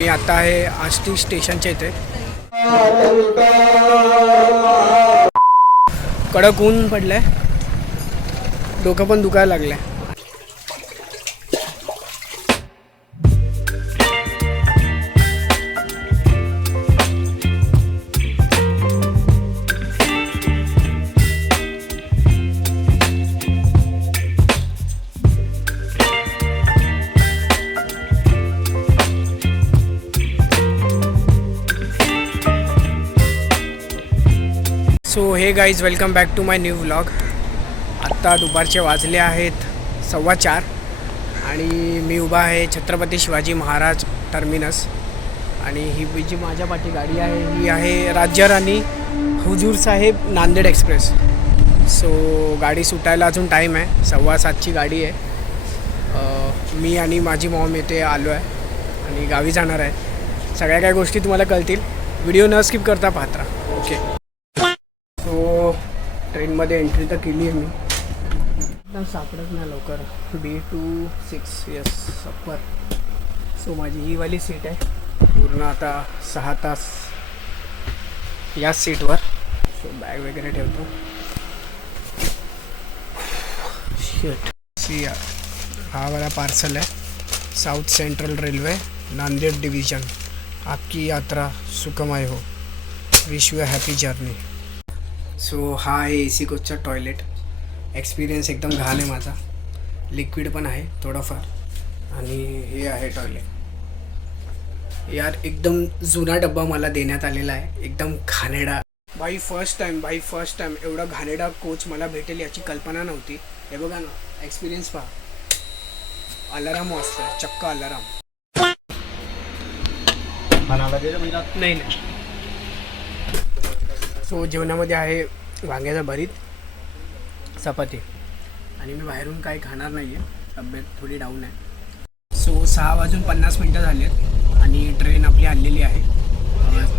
मी आता आहे आष्टी स्टेशनच्या इथे. कडक ऊन पडलंय, डोकं पण दुखायला लागलंय. So hey guys, welcome back to my new vlog. आत्ता दुपारचे वाजले आहेत 4:15 आणि मी उभा आहे छत्रपती शिवाजी महाराज टर्मिनस. आणि ही जी माझ्या पाठी गाडी आहे ही आहे राज्यराणी हुजूर साहेब नांदेड एक्सप्रेस. सो गाडी सुटायला अजून टाईम आहे, 7:15ची गाडी आहे. मी आणि माझी मॉम येथे आलो आहे आणि गावी जाणार आहे. सगळ्या काही गोष्टी तुम्हाला कळतील, व्हिडिओ न स्किप करता पाहत राहा. ओके. सो ट्रेनमध्ये एंट्री तर केली आहे मी, एकदम सापडत नाही लवकर. B26 yes super. सो माझी ही वाली सीट आहे, पूर्ण आता 6 तास याच सीटवर. सो बॅग वगैरे ठेवतो. शिट सी, हा वाला पार्सल आहे. South central railway Nanded division. आपकी यात्रा सुखमय हो, wish you happy journey. So हा आहे AC कोचचा टॉयलेट. एक्सपिरियन्स एकदम घाण आहे माझा, लिक्विड पण आहे थोडंफार. आणि हे आहे टॉयलेट. यार एकदम जुना डब्बा मला देण्यात आलेला आहे, एकदम घाणेरडा. बाई फर्स्ट टाईम एवढा घाणेरडा कोच मला भेटेल याची कल्पना नव्हती. हे बघा ना, एक्सपिरियन्स पहा. अलाराम वाजतोय, चक्क अलाराम. नाही. सो जेवणामध्ये आहे वांग्याचा भरीत, चपाती. आणि मी बाहेरून काही खाणार नाही आहे, तब्येत थोडी डाऊन आहे. सो 6:50 झाले आहेत आणि ट्रेन आपली आलेली आहे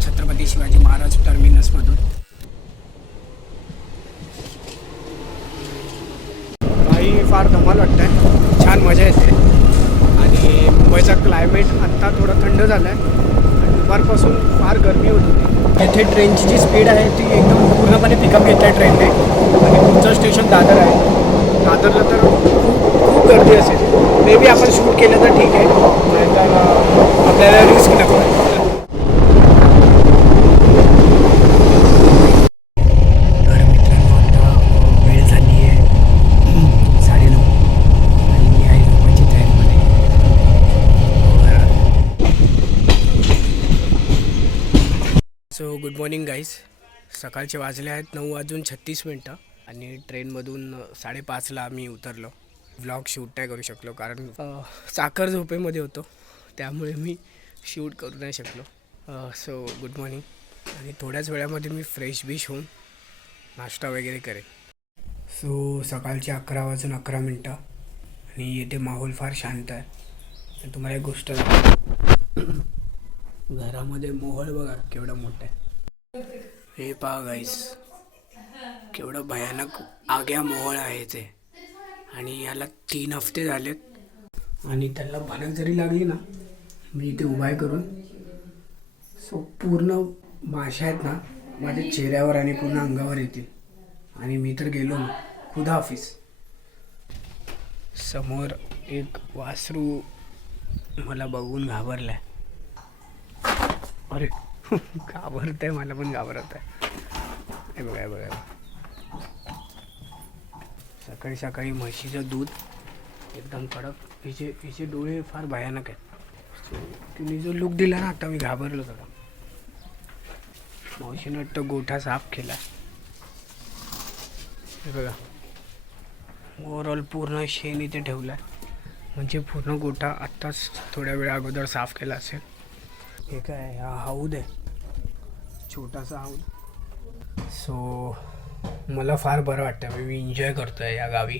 छत्रपती शिवाजी महाराज टर्मिनसमधून. काही फार धमाल वाटतं आहे, छान मजा येते. आणि मुंबईचा क्लायमेट आत्ता थोडं थंड झालं आहे आणि दुपारपासून फार गरमी होत होती. येथे ट्रेनची जी स्पीड आहे ती एकदम पूर्णपणे पिकअप घेत आहे ट्रेनने. आणि पुढचं स्टेशन दादर आहे. दादरला तर खूप गर्दी असेल. मे बी आपण शूट केलं तर ठीक आहे, नाहीतर आपल्याला रिस्क नको आहे. तर मित्रांनो, आता वेळ झाली आहे 9:30 आणि मी आहे झोपायची तयारीमध्ये. So good morning guys. सकाळचे वाजले आहेत 9:36 आणि ट्रेनमधून 5:30ला मी उतरलो. व्लॉग शूट नाही करू शकलो कारण साखर झोपेमध्ये होतो, त्यामुळे मी शूट करू नाही शकलो. So good morning. आणि थोड्याच वेळामध्ये मी फ्रेश होऊन नाश्ता वगैरे करेन. सो सकाळचे 11:11 आणि येथे माहोल फार शांत आहे. तुम्हाला एक गोष्ट घरामध्ये मोहोळ बघा केवढा मोठा आहे. हे पहा गाईस, केवढं भयानक आग्या मोहोळ आहे ते. आणि याला 3 हफ्ते झालेत आणि त्याला भनक जरी लागली ना, मी इथे उभा आहे करून, सो पूर्ण माशा आहेत ना माझ्या चेहऱ्यावर आणि पूर्ण अंगावर येतील. आणि मी तर गेलो ना, खुदा हाफिज. समोर एक वासरू मला बघून घाबरलाय. अरे घाबरत आहे, मला पण घाबरत आहे. हे बघा सकाळी सकाळी म्हशीचं दूध एकदम कडक. हिचे डोळे फार भयानक आहेत. सो तिने जो लुक दिला ना, आता मी घाबरलो थोडा. मावशीनं वाटतं गोठा साफ केला. हे बघा, ओव्हरऑल पूर्ण शेण इथे ठेवला आहे, म्हणजे पूर्ण गोठा आत्ताच थोड्या वेळा अगोदर साफ केला असेल. हे काय, हा हौद आहे, छोटासा हौद. सो मला फार बरं वाटतं, मी एन्जॉय करतो आहे या गावी.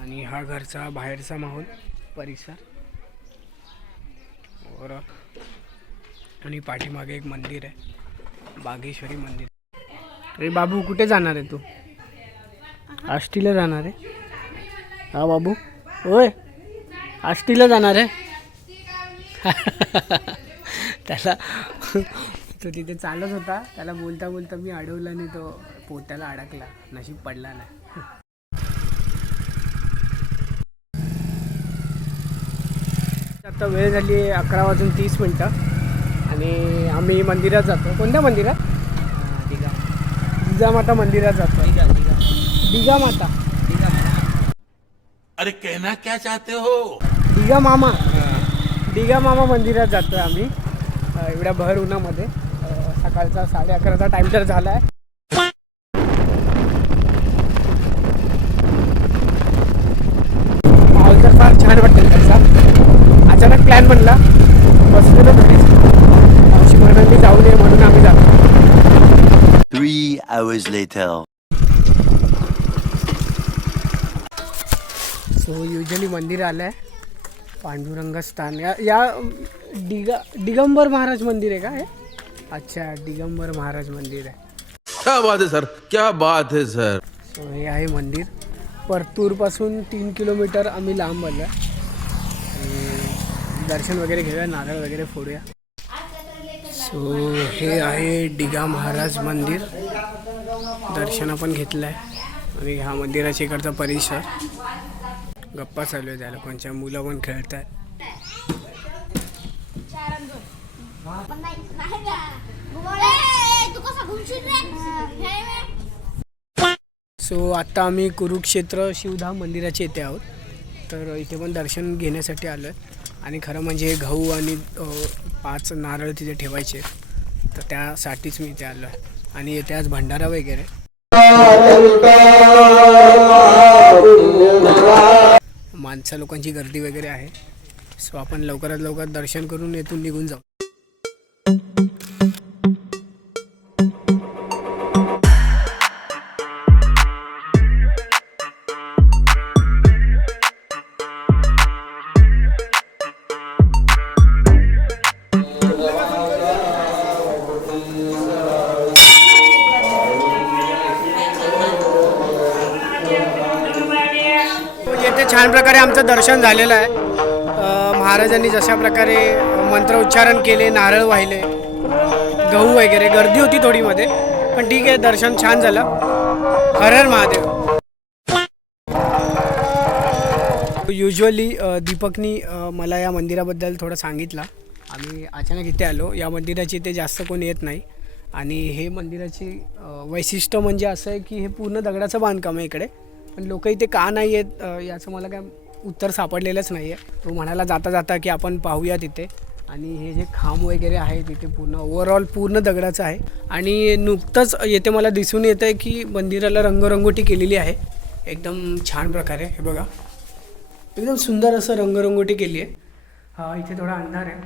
आणि हा घरचा बाहेरचा माहोल, परिसर ओव्हरऑल. आणि पाठीमागे एक मंदिर आहे, बागेश्वरी मंदिर. अरे बाबू, कुठे जाणार आहे तू? आष्टीला जाणार आहे? हा बाबू, होय आष्टीला जाणार आहे. त्याला तो तिथे चालत होता, त्याला बोलता बोलता मी अडवलं आणि तो पोत्याला अडकला, नशीब पडला नाही. आता वेळ झाली 11:30 आणि आम्ही मंदिरात जातो. कोणत्या मंदिरात? जिजामाता मंदिरात जातो. दिगा माता. अरे कहना क्या चाहते हो? दिगा मामा मंदिरात जातो आहे आम्ही एवढ्या भर उन्हामध्ये. सकाळचा 11:30 टाईम तर झाला आहे. माहोल तर फार छान वाटेल त्याचा. अचानक प्लॅन बनला, बसलेलो घरीच, मावशी म्हणाली जाऊ नये म्हणून आम्ही जातो. 3 hours later. सो युजली मंदिर आलं आहे पांडुरंग स्थान. या दिगंबर महाराज मंदिर आहे का हे? अच्छा, दिगंबर महाराज मंदिर आहे. क्या बात है सर, क्या बात है सर. सो हे आहे मंदिर. परतूरपासून 3 किलोमीटर आम्ही लांब आलो आहे. आणि दर्शन वगैरे घेऊया, नारळ वगैरे फोडूया. सो हे आहे दिगा महाराज मंदिर. दर्शन पण घेतलं आहे आणि ह्या मंदिराच्या इकडचा परिसर. गप्पा चालू आहे, त्याला कोणच्या मुलं पण खेळत आहेत. सो आता आम्ही कुरुक्षेत्र शिवधाम मंदिराच्या इथे आहोत. तर इथे पण दर्शन घेण्यासाठी आलो आहे. आणि खरं म्हणजे गहू आणि 5 नारळ तिथे ठेवायचे, तर त्यासाठीच मी इथे आलो आहे. आणि इथे आज भंडारा वगैरे. माणसं लोकांची गर्दी वगैरे आहे. सो आपण लवकरात लवकर दर्शन करून येथून निघून जाऊ. येथे छान प्रकारे आमचं दर्शन झालेलं आहे. महाराजांनी जशा प्रकारे मंत्र उच्चारण केले, नारळ वाहिले, गहू वगैरे. गर्दी होती थोडीमध्ये, पण ठीक आहे, दर्शन छान झालं. हर हर महादेव. युजली दीपकनी मला या मंदिराबद्दल थोडं सांगितलं. आम्ही अचानक इथे आलो. या मंदिराची इथे जास्त कोण येत नाही. आणि हे मंदिराची वैशिष्ट्य म्हणजे असं आहे की हे पूर्ण दगडाचं बांधकाम आहे इकडे. पण लोक इथे का नाही आहेत याचं मला काय उत्तर सापडलेलंच नाही आहे. तो म्हणाला जाता जाता की आपण पाहूया तिथे. आणि हे जे खांब वगैरे आहे तिथे पूर्ण ओव्हरऑल पूर्ण दगडाचं आहे. आणि नुकतंच येथे मला दिसून येतं आहे की मंदिराला रंगरंगोटी केलेली आहे एकदम छान प्रकारे. हे बघा, एकदम सुंदर असं रंगरंगोटी केली आहे. हा, इथे थोडा अंधार आहे.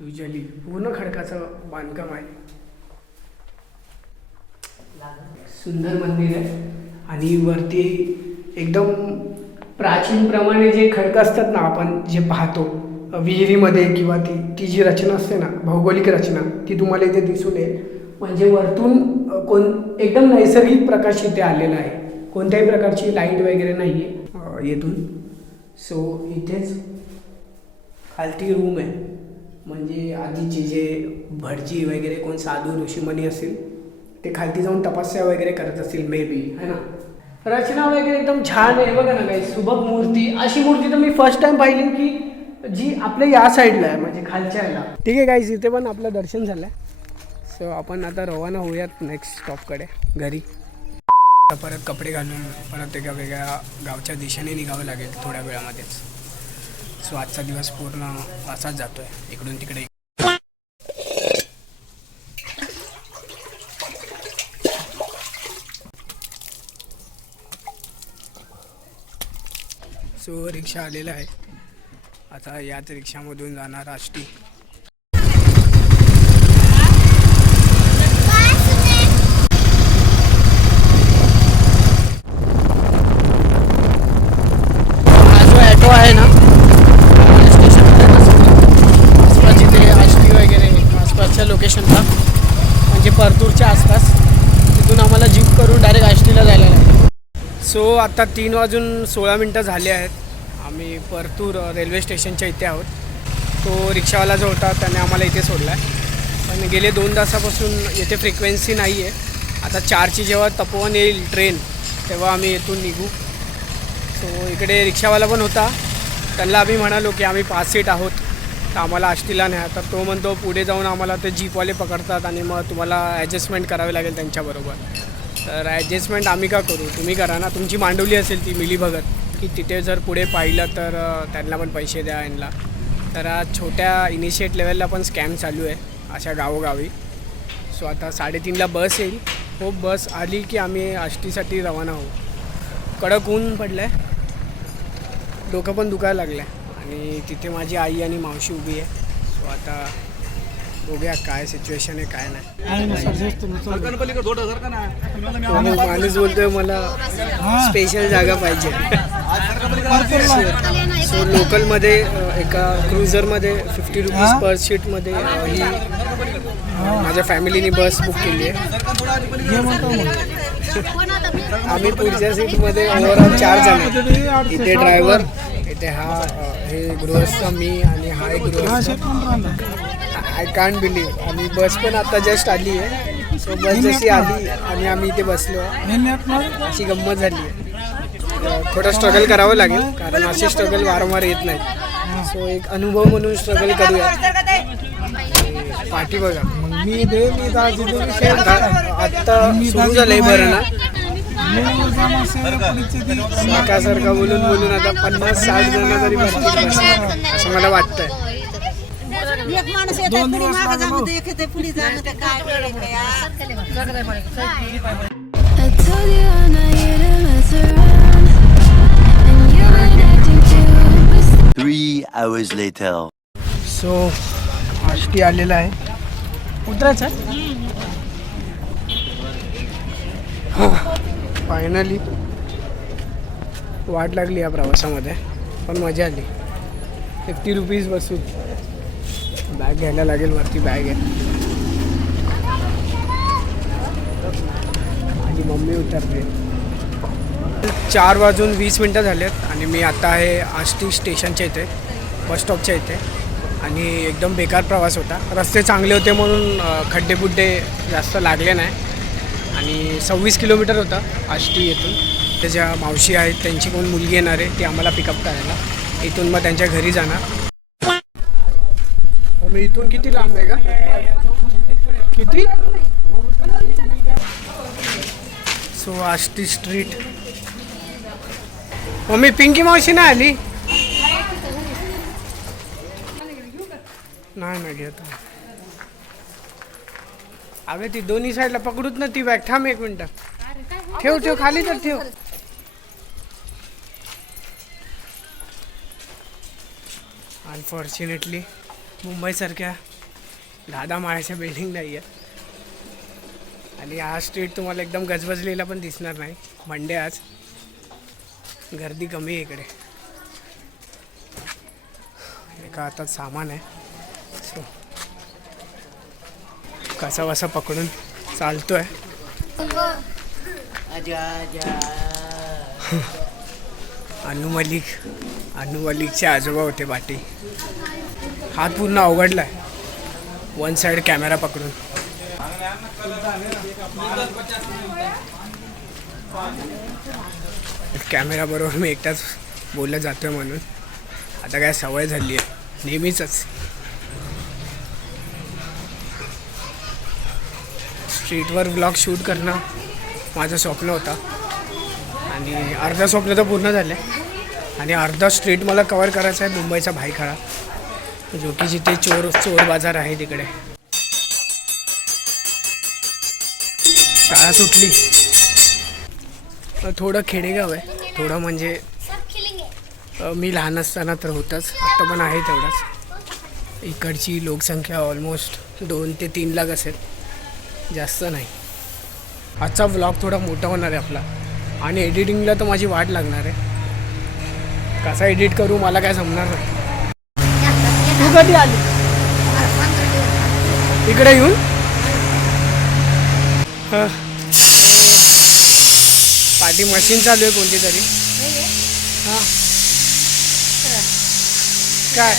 युजली पूर्ण खडकाचं बांधकाम आहे. सुंदर मंदिर आहे. आणि वरती एकदम प्राचीन प्रमाणे जे खडकं असतात ना, आपण जे पाहतो विहिरीमध्ये, किंवा ती जी रचना असते ना, भौगोलिक रचना, ती तुम्हाला इथे दिसून येईल. म्हणजे वरतून एकदम नैसर्गिक प्रकाश इथे आलेला आहे. कोणत्याही प्रकारची लाईट वगैरे नाही आहे येथून. सो इथेच खालती रूम आहे. म्हणजे आधीचे जे भटजी वगैरे कोण साधू ऋषीमुनी असतील ते खालती जाऊन तपस्या वगैरे करत असतील मे बी, है ना. रचना वगैरे एकदम छान आहे. बघा ना, काही सुबक मूर्ती. अशी मूर्ती तर मी फर्स्ट टाइम पाहिली की जी आपल्या या साईडला आहे, म्हणजे खालच्या याला. ठीक आहे गाईज, इथे पण आपलं दर्शन झालं आहे. सो आपण आता रवाना होऊयात नेक्स्ट स्टॉपकडे, घरी. परत कपडे घालून परत एका वेगळ्या गावच्या दिशेने निघावं लागेल थोड्या वेळामध्येच. सो आजचा दिवस पूर्ण असाच जातो आहे, इकडून तिकडे. सो रिक्षा आलेला आहे. आता याच रिक्षामधून जाणार आष्टी. हा जो ॲटो आहे ना, स्टेशनमध्ये आसपास जिथे आष्टी वगैरे आसपासच्या लोकेशनला, म्हणजे परतूरच्या आसपास, तिथून आम्हाला जीप करून डायरेक्ट आष्टीला जायला लागेल. सो आता 3:16 झाले आहेत. आम्ही परतूर रेल्वे स्टेशनच्या इथे आहोत. तो रिक्षावाला जो होता त्याने आम्हाला इथे सोडला आहे. पण गेले 2 तासापासून येथे फ्रिक्वेन्सी नाही आहे. आता 4ची जेव्हा तपोवन येईल ट्रेन तेव्हा आम्ही इथून निघू. सो इकडे रिक्षावाला पण होता. त्यांना आम्ही म्हणालो की आम्ही 5 सीट आहोत तर आम्हाला आष्टीला न्या. तर तो म्हणतो पुढे जाऊन आम्हाला ते जीपवाले पकडतात आणि मग तुम्हाला ॲडजस्टमेंट करावी लागेल त्यांच्याबरोबर. तर ॲडजस्टमेंट आम्ही का करू, तुम्ही करा ना. तुमची मांडवली असेल ती मिली भगत की तिथे जर पुढे पाहिलं तर त्यांना पण पैसे द्या यांना. तर आज छोट्या इनिशिएट लेवलला पण स्कॅम चालू आहे अशा गावोगावी. सो आता 3:30ला बस येईल. हो बस आली की आम्ही आष्टीसाठी रवाना होऊ. कडक ऊन पडलं आहे, डोकं पण दुखायला लागलं आहे आणि तिथे माझी आई आणि मावशी उभी आहे. सो आता बघूया काय सिच्युएशन आहे काय नाही. माणूस बोलतोय मला स्पेशल जागा पाहिजे. सो लोकलमध्ये एका क्रुझरमध्ये 50 रुपीज पर सीटमध्ये ही माझ्या फॅमिलीने बस बुक केली आहे. आम्ही पुढच्या सीटमध्ये ओव्हरऑल 4 जण आहेत. इथे ड्रायव्हर, इथे हे गृहस्थ, मी आणि हा एक गृहस्थ. I can't believe. आणि बस पण आता जस्ट आली आहे. सो बस जशी आली आणि आम्ही इथे बसलो अशी गंमत झाली आहे. थोडं स्ट्रगल करावं लागेल कारण असे स्ट्रगल वारंवार येत नाहीत. सो एक अनुभव म्हणून स्ट्रगल करूया. पाठी बघा आत्ता सुरू झालंय बरं ना. सारखा बोलून आता 50-60 जण तरी भरतील असं मला वाटतंय. एक माणूस येते पुढे मागे जाऊ दे, एक येते पुढे जाऊ दे. काय वेळ यार. I told you I'm not here to mess around, and you ain't acting too. 3 hours later. So Ashti आलेला आहे. उतरायचं फायनली. वाट लागली या प्रवासामध्ये पण मजा आली. 50 रुपीज बसून बॅग घ्यायला लागेल. वरती बॅग आहे. माझी मम्मी उतरते. 4:20 झालेत आणि मी आता आहे आष्टी स्टेशनच्या इथे, बस स्टॉपच्या इथे. आणि एकदम बेकार प्रवास होता. रस्ते चांगले होते म्हणून खड्डेबुड्डे जास्त लागले नाही. आणि 26 किलोमीटर होता आष्टी येथून. त्याच्या मावशी आहेत, त्यांची कोण मुलगी येणार आहे ती आम्हाला पिकअप करायला. इथून मग त्यांच्या घरी जाणार. मी इथून किती लांब आहे का किती. So Ashti street. Mummy Pinky मावशी नाही आली. नाही घेत. अगं ती दोन्ही साईडला पकडूत ना ती बॅग. थांब 1 मिनिट. ठेव खाली तर ठेव. अनफॉर्च्युनेटली मुंबईसारख्या 10 माळ्याच्या बिल्डिंग नाही आहे. आणि हा स्ट्रीट तुम्हाला एकदम गजबजलेला पण दिसणार नाही. मंडे आज गर्दी कमी आहे इकडे. एका हातात सामान आहे. सो कसा वसा पकडून चालतोय. अनु मलिकचे आजोबा होते बाटी. हात पूर्ण अवघडलाय 1 साईड कॅमेरा पकडून. कॅमेरा बरोबर मी एकटाच बोलला जातोय म्हणून आता काय सवय झाली आहे नेहमीच. स्ट्रीटवर ब्लॉग शूट करणं माझं स्वप्न होतं आणि अर्धा स्वप्न तर पूर्ण झालं आहे. आणि अर्धा स्ट्रीट मला कवर करायचा आहे मुंबईचा भाईखळा, जो की जिथे चोर बाजार आहे तिकडे. शाळा सुटली. थोडं खेडेगाव आहे. थोडं म्हणजे मी लहान असताना तर होतंच, आत्ता पण आहे तेवढाच. इकडची लोकसंख्या ऑलमोस्ट 2 ते 3 लाख असेल, जास्त नाही. आजचा व्लॉग थोडा मोठा होणार आहे आपला आणि एडिटिंगला तर माझी वाट लागणार आहे. कसा एडिट करू मला काय जमणार नाही. तू कधी आली इकडे येऊन? पाठी मशीन चालू आहे कोणती तरी. हां काय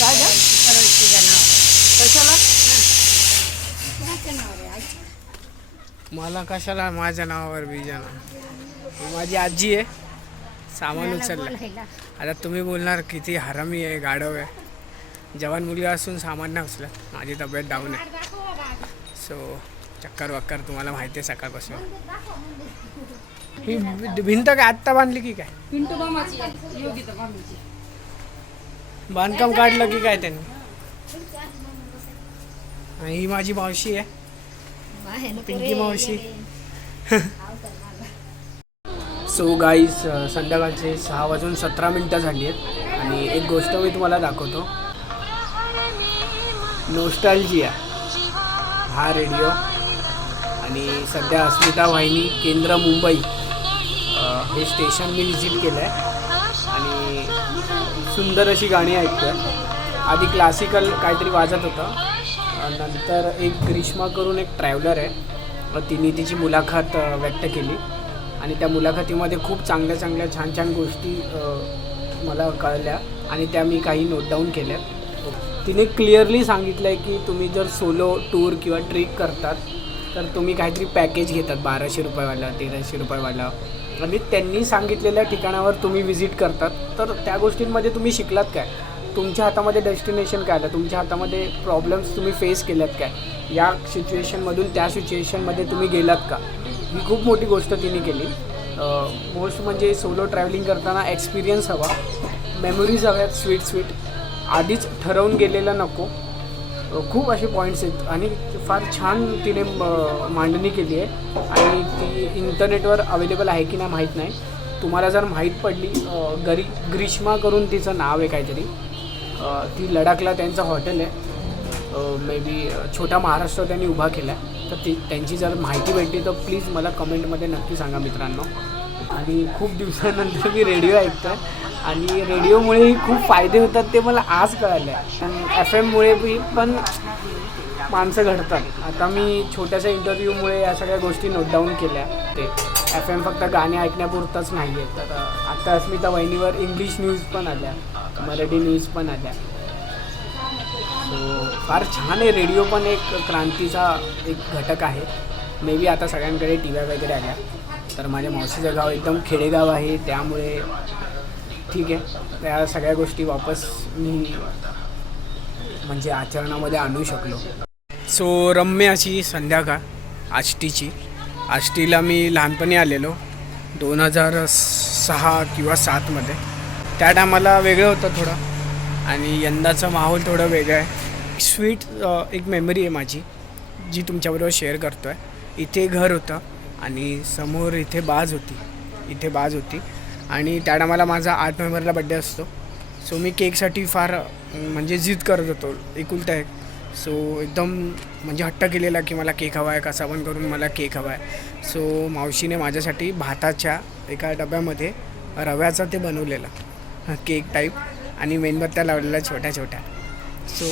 काय का कशाला मला कशाला माझ्या नावावर बीजा ना माझी आजी आहे सामान उचललं आता तुम्ही बोलणार किती हरामी आहे गाढव आहे जवान मुलगा असून सामान नाही उचलत माझी तब्येत डाऊन आहे सो चक्कर वक्कर तुम्हाला माहिती आहे सकाळपासून ही भिंत काय आत्ता बांधली की काय बांधकाम काढलं की काय त्यांनी आणि ही माझी मावशी आहे पिंकी मावशी सो गाईज संध्याकाळचे 6:17 झाली आहेत आणि एक गोष्ट मी तुम्हाला दाखवतो नोस्टॅल्जिया हा रेडिओ आणि सध्या अस्मिता वाहिनी केंद्र मुंबई हे स्टेशन मी विजिट केलं आहे आणि सुंदर अशी गाणी ऐकतो आहे आधी क्लासिकल काहीतरी वाजत होतं नंतर एक ग्रीष्मा करून एक ट्रॅव्हलर आहे तिने तिची मुलाखत व्यक्त केली आणि त्या मुलाखतीमध्ये खूप चांगल्या चांगल्या छान छान गोष्टी मला कळल्या आणि त्या मी काही नोट डाऊन केल्या तिने क्लिअरली सांगितलं आहे की तुम्ही जर सोलो टूर किंवा ट्रिप करतात तर तुम्ही काहीतरी पॅकेज घेतात 1200 रुपयेवाला 1300 रुपयेवाला आणि त्यांनी सांगितलेल्या ठिकाणावर तुम्ही विजिट करतात तर त्या गोष्टींमध्ये तुम्ही शिकलात काय तुमच्या हातामध्ये डेस्टिनेशन काय आलं तुमच्या हातामध्ये प्रॉब्लेम्स तुम्ही फेस केल्यात काय या सिच्युएशनमधून त्या सिच्युएशनमध्ये तुम्ही गेलात का ही खूप मोठी गोष्ट तिने केली मोस्ट म्हणजे सोलो ट्रॅव्हलिंग करताना एक्सपिरियन्स हवा मेमरीज हव्यात स्वीट आधीच ठरवून गेलेलं नको खूप असे पॉईंट्स आहेत आणि फार छान तिने मांडणी केली आहे आणि ती इंटरनेटवर अवेलेबल आहे की नाही माहीत नाही तुम्हाला जर माहीत पडली ग्रीष्मा करून तिचं नाव आहे काहीतरी ती लडाखला त्यांचं हॉटेल आहे मे बी छोटा महाराष्ट्र त्यांनी उभा केला आहे तर त्यांची जर माहिती भेटली तर प्लीज मला कमेंटमध्ये नक्की सांगा मित्रांनो आणि खूप दिवसानंतर मी रेडिओ ऐकतो आहे आणि रेडिओमुळेही खूप फायदे होतात ते मला आज कळाले आणि FM-मुळे पण माणसं घडतात आता मी छोट्याशा इंटरव्ह्यूमुळे या सगळ्या गोष्टी नोट डाऊन केल्या ते FM फक्त गाणे ऐकण्यापुरतंच नाही आहे तर आता अस्मिता वहिनीवर इंग्लिश न्यूज पण आल्या मराठी न्यूज पण आल्या सो फार छान आहे रेडिओ पण एक क्रांतीचा एक घटक आहे मे बी आता सगळ्यांकडे टी व्ही वगैरे आल्या तर माझ्या मावशीचं गाव एकदम खेडेगाव आहे त्यामुळे ठीक आहे त्या सगळ्या गोष्टी वापस मी म्हणजे आचरणामध्ये आणू शकलो सो रम्य अशी संध्याकाळ आष्टीला मी लहानपणी आलेलो 2006 किंवा 7मध्ये त्या टायमाला वेगळं होतं थोडं आणि यंदाचा माहोल थोडं वेगळं आहे स्वीट एक मेमरी आहे माझी जी तुमच्याबरोबर शेअर करतो आहे इथे घर होतं आणि समोर इथे बाज होती आणि त्या टायमाला माझा 8 नोव्हेंबरला बड्डे असतो सो मी केकसाठी फार म्हणजे जिद करत होतो एकुलता एक सो एकदम म्हणजे हट्ट केलेला की मला केक हवा आहे कसा पण करून मला केक हवा आहे सो मावशीने माझ्यासाठी भाताच्या एका डब्यामध्ये रव्याचा ते बनवलेलं केक टाईप आणि मेणबत्त्या लावलेल्या छोट्या सो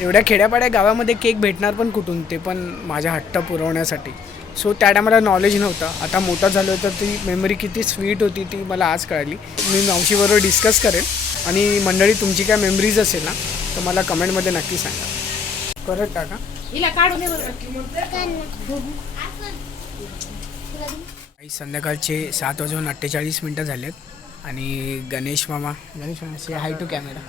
एवढ्या खेड्यापाड्या गावामध्ये केक भेटणार पण कुठून ते पण माझ्या हट्ट पुरवण्यासाठी सो त्या टायमाला नॉलेज नव्हतं आता मोठा झालो तर ती मेमरी किती स्वीट होती ती मला आज कळली मी मावशीबरोबर डिस्कस करेन आणि मंडळी तुमची काय मेमरीज असेल ना तर मला कमेंटमध्ये नक्की सांगा परत टाका काही संध्याकाळचे 7:48 झालेत आणि गणेश मामा से हाय टू कॅमेरा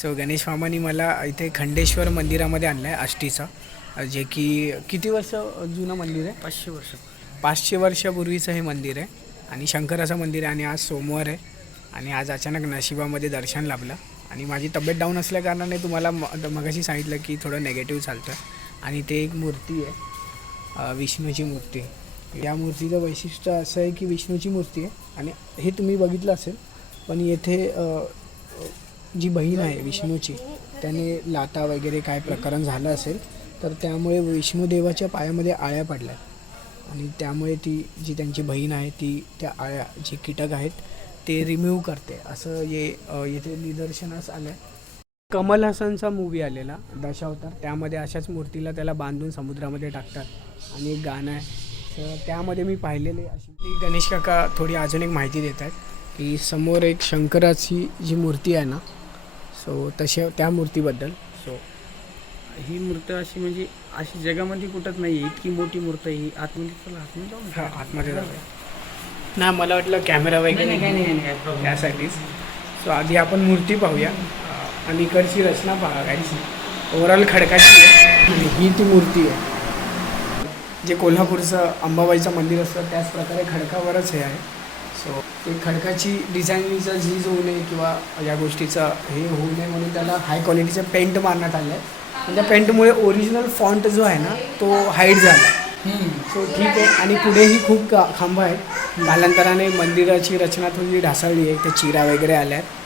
सो गणेश मामानी मला इथे खंडेश्वर मंदिरामध्ये आणलं आहे आष्टीचं जे की किती वर्ष जुनं मंदिर आहे 500 वर्षापूर्वीचं हे मंदिर आहे आणि शंकराचं मंदिर आहे आणि आज सोमवार आहे आणि आज अचानक नशिबामध्ये दर्शन लाभलं आणि माझी तब्येत डाऊन असल्या कारणाने तुम्हाला मगाशी सांगितलं की थोडं नेगेटिव्ह चालतं आणि ते एक मूर्ती आहे विष्णूची मूर्ती या मूर्तीचं वैशिष्ट्य असं आहे की विष्णूची मूर्ती आहे आणि हे तुम्ही बघितलं असेल पण येथे जी बहीण आहे विष्णूची त्याने लाथा वगैरे काय प्रकरण झालं असेल तर त्यामुळे विष्णुदेवाच्या पायामध्ये आळ्या पडल्या आणि त्यामुळे ती जी त्यांची बहीण आहे ती त्या आळ्या जे कीटक आहेत ते रिम्यूव्ह करते असं येथे निदर्शनास आलं आहे कमल हसनचा मूवी आलेला दशावतार त्यामध्ये अशाच मूर्तीला त्याला बांधून समुद्रामध्ये टाकतात आणि एक गाणं आहे तर त्यामध्ये मी पाहिलेले अशी गणेश काका थोडी अजून एक माहिती देत आहेत की समोर एक शंकराची जी मूर्ती आहे ना, सो तशा त्या मूर्तीबद्दल. सो ही मूर्त अशी म्हणजे अशी जगामध्ये कुठंच नाही आहे, इतकी मोठी मूर्त आहे ही. आतमध्ये चला, आतमध्ये जाऊ ना. हां आतमध्ये जाऊया. नाही मला वाटलं कॅमेरा वगैरे त्यासाठीच. सो आधी आपण मूर्ती पाहूया आणि इकडची रचना बघायची. ओव्हरऑल खडकाची आहे आणि ही ती मूर्ती आहे. जे कोल्हापूरचं अंबाबाईचं मंदिर असतं त्याच प्रकारे खडकावरच हे आहे. सो ते खडकाची डिझाईनचा झीज होऊ नये किंवा या गोष्टीचं हे होऊ नये म्हणून त्याला हाय क्वालिटीचं पेंट मारण्यात आलं आहे. आणि त्या पेंटमुळे ओरिजिनल फॉन्ट जो आहे ना तो हाईड झाला. सो ठीक आहे. आणि पुढेही खूप खांब आहेत. कालांतराने मंदिराची रचना थोडी ढासळली आहे, ते चिरा वगैरे आल्या आहेत.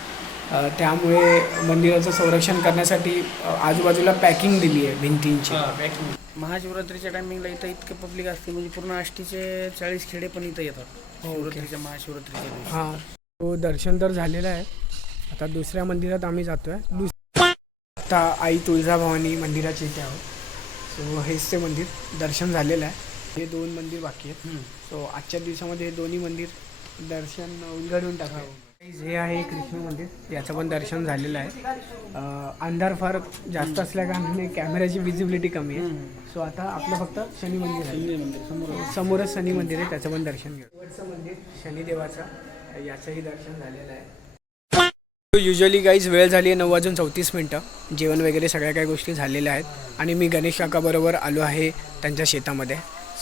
त्यामुळे मंदिराचं संरक्षण करण्यासाठी आजूबाजूला पॅकिंग दिली आहे भिंतींची. महाशिवरात्रीच्या टायमिंगला इथं इतकं पब्लिक असते, म्हणजे पूर्ण आष्टीचे 40 खेडे पण इथं येतात शिवरात्रीच्या महाशिवरात्रीच्या दिवशी. हां तो दर्शन तर झालेलं आहे. आता दुसऱ्या मंदिरात आम्ही जातो आहे. आता आई तुळजाभवानी मंदिराचे इथे आहोत. सो हेच ते मंदिर दर्शन झालेलं आहे. हे 2 मंदिर बाकी आहेत. सो आजच्या दिवसामध्ये हे दोन्ही मंदिर दर्शन उलगडून टाकावं. हे आहे कृष्ण मंदिर, याचं पण दर्शन झालेलं आहे. अंधार फार जास्त असल्या कारणाने कॅमेऱ्याची विजिबिलिटी कमी आहे. सो आता आपलं फक्त शनी मंदिर आहे. समोरच शनी मंदिर आहे, त्याचं पण दर्शन घेऊ. शेवटचं मंदिर शनिदेवाचं, याचंही दर्शन झालेलं आहे. युजली गाईज वेळ झाली आहे 9:34. जेवण वगैरे सगळ्या काही गोष्टी झालेल्या आहेत. आणि मी गणेश काकाबरोबर आलो आहे त्यांच्या शेतामध्ये.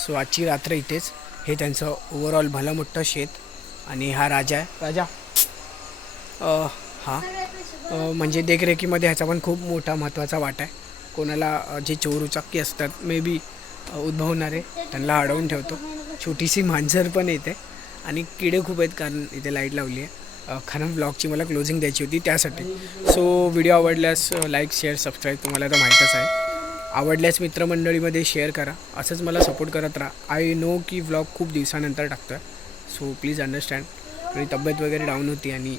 सो आजची रात्र इथेच. हे त्यांचं ओव्हरऑल भलं मोठं शेत. आणि हा राजा आहे. राजा हा म्हणजे देखरेखीमध्ये ह्याचा पण खूप मोठा महत्त्वाचा वाटा आहे. कोणाला जे चोर उचाकी असतात मे बी उद्भवणारे त्यांना अडवून ठेवतो. छोटीशी मांजर पण येते आणि किडे खूप आहेत कारण इथे लाईट लावली आहे. खरं ब्लॉगची मला क्लोजिंग द्यायची होती त्यासाठी. सो व्हिडिओ आवडल्यास लाईक शेअर सबस्क्राईब तुम्हाला तर माहीतच आहे. आवडल्यास मित्रमंडळीमध्ये शेअर करा. असंच मला सपोर्ट करत राहा. आय नो की व्लॉग खूप दिवसानंतर टाकतो आहे. So please understand. आणि तब्येत वगैरे डाऊन होती आणि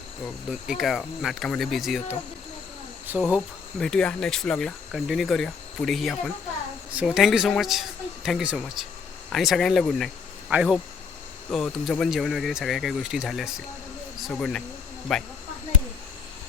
एका नाटकामध्ये बिझी होतो. सो होप भेटूया नेक्स्ट व्लॉगला. कंटिन्यू करूया पुढेही आपण. सो थँक्यू सो मच आणि सगळ्यांना गुड नाईट. आय होप तुमचं पण जेवण वगैरे सगळ्या काही गोष्टी झाल्या असतील. So good night. बाय.